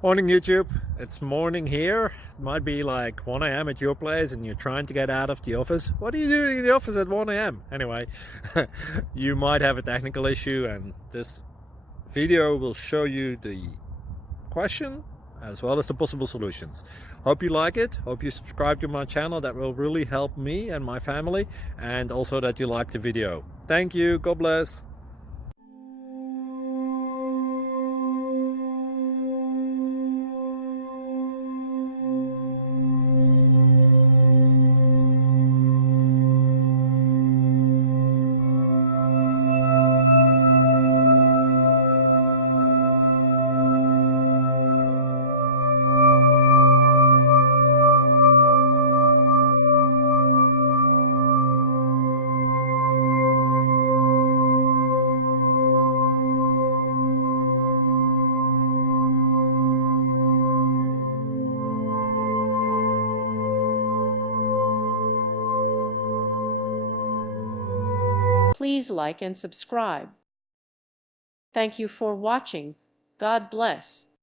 Morning YouTube, it's morning here. It might be like 1 a.m. at your place and you're trying to get out of the office. What are you doing in the office at 1 a.m.? Anyway, you might have a technical issue and this video will show you the question as well as the possible solutions. Hope you like it, hope you subscribe to my channel. That will really help me and my family, and also that you like the video. Thank you, God bless. Please like and subscribe. Thank you for watching. God bless.